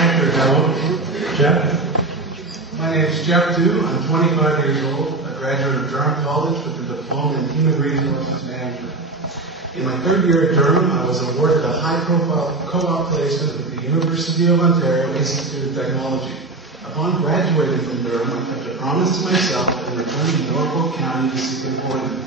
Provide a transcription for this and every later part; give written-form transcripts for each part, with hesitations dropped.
Hello, Jeff. My name is Jeff Dew. I'm 25 years old, a graduate of Durham College with a diploma in Human Resources Management. In my third year at Durham, I was awarded a high-profile co-op placement with the University of Ontario Institute of Technology. Upon graduating from Durham, I kept a promise to myself and returned to Norfolk County to seek employment.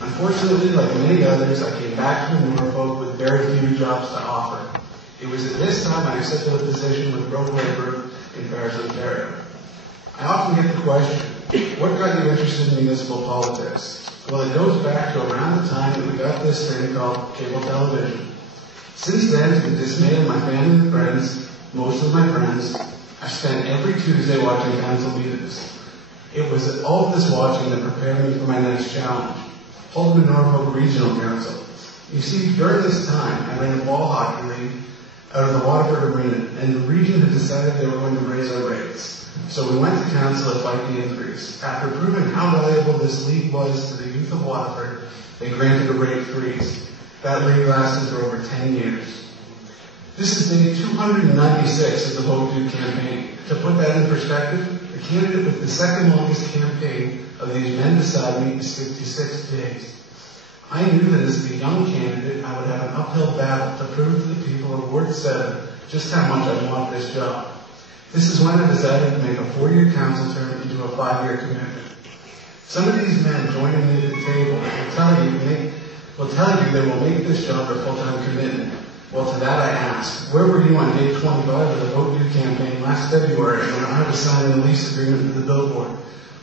Unfortunately, like many others, I came back to Norfolk with very few jobs to offer. It was at this time I accepted a position with road labor in Paris, Ontario. I often get the question, what got you interested in municipal politics? Well, it goes back to around the time that we got this thing called cable television. Since then, to the dismay of my family and friends, most of my friends, I've spent every Tuesday watching council meetings. It was all of this watching that prepared me for my next challenge, Holden Norfolk Regional Council. You see, during this time, I ran a ball hockey league out of the Waterford Arena, and the region had decided they were going to raise our rates. So we went to council to fight the increase. After proving how valuable this league was to the youth of Waterford, they granted a rate freeze. That league lasted for over 10 years. This is day 296 of the VoteDew campaign. To put that in perspective, the candidate with the second longest campaign of these men beside me is 56 days. I knew that as the young candidate, I would have an uphill battle to prove to the people of Ward 7 just how much I want this job. This is when I decided to make a 4-year council term into a 5-year commitment. Some of these men joining me at the table will tell you they will make this job their full-time commitment. Well, to that I ask, where were you on day 25 of the VoteDew campaign last February when I was signing a lease agreement with the billboard?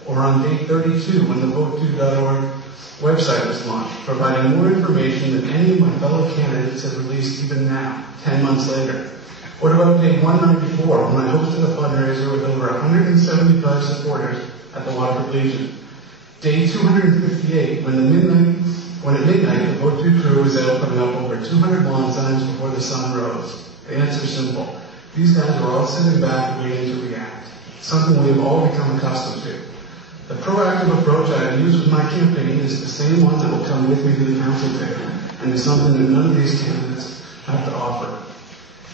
Or on day 32 when the VoteDew.org website was launched, providing more information than any of my fellow candidates have released even now, 10 months later? What about day 194 when I hosted a fundraiser with over 175 supporters at the Waterford Legion? Day 258 when at midnight the VoteDew crew was out putting up over 200 lawn signs before the sun rose? The answer is simple. These guys were all sitting back waiting to react, something we have all become accustomed to. The proactive approach I have used with my campaign is the same one that will come with me to the council table, and is something that none of these candidates have to offer.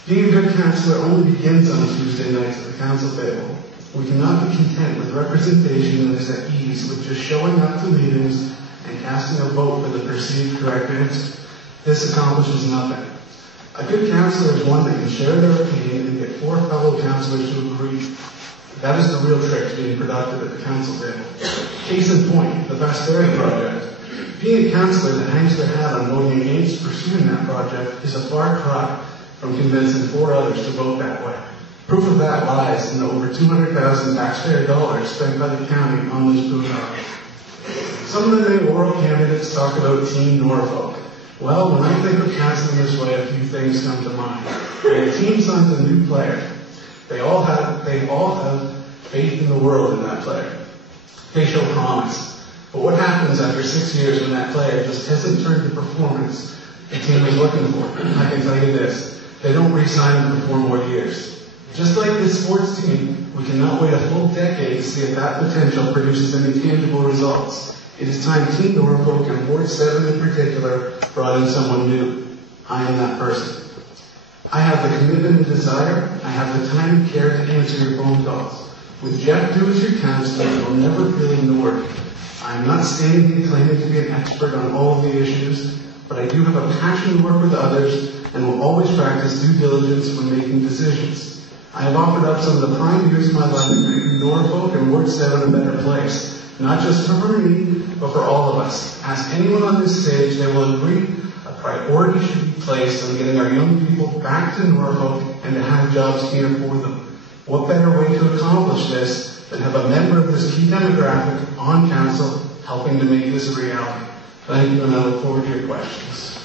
Being a good councillor only begins on Tuesday nights at the council table. We cannot be content with representation that is at ease with just showing up to meetings and casting a vote for the perceived correct answer. This accomplishes nothing. A good councillor is one that can share their opinion and get 4 fellow councillors to agree. That is the real trick to being productive at the council table. Case in point, the Bastardi project. Being a councillor that hangs their hat on voting against pursuing that project is a far cry from convincing 4 others to vote that way. Proof of that lies in the over $200,000 taxpayer dollars spent by the county on this boondoggle. Some of the mayoral candidates talk about Team Norfolk. Well, when I think of councilling this way, a few things come to mind. When a team signs a new player, they all have faith in the world in that player. They show promise. But what happens after 6 years when that player just hasn't turned the performance the team is looking for? I can tell you this, they don't re-sign him for 4 more years. Just like this sports team, we cannot wait a full decade to see if that potential produces any tangible results. It is time Team Norfolk and Ward 7 in particular brought in someone new. I am that person. I have the commitment and desire. I have the time and care to answer your phone calls. With Jeff Dew as your counselor, you will never feel ignored. I am not standing here claiming to be an expert on all of the issues, but I do have a passion to work with others and will always practice due diligence when making decisions. I have offered up some of the prime years of my life to make Norfolk and Ward 7 a better place, not just for me, but for all of us. Ask anyone on this stage, they will agree a priority should be placed on getting our young people back to Norfolk and to have jobs here for them. What better way to accomplish this than have a member of this key demographic on council helping to make this a reality? Thank you, and I look forward to your questions.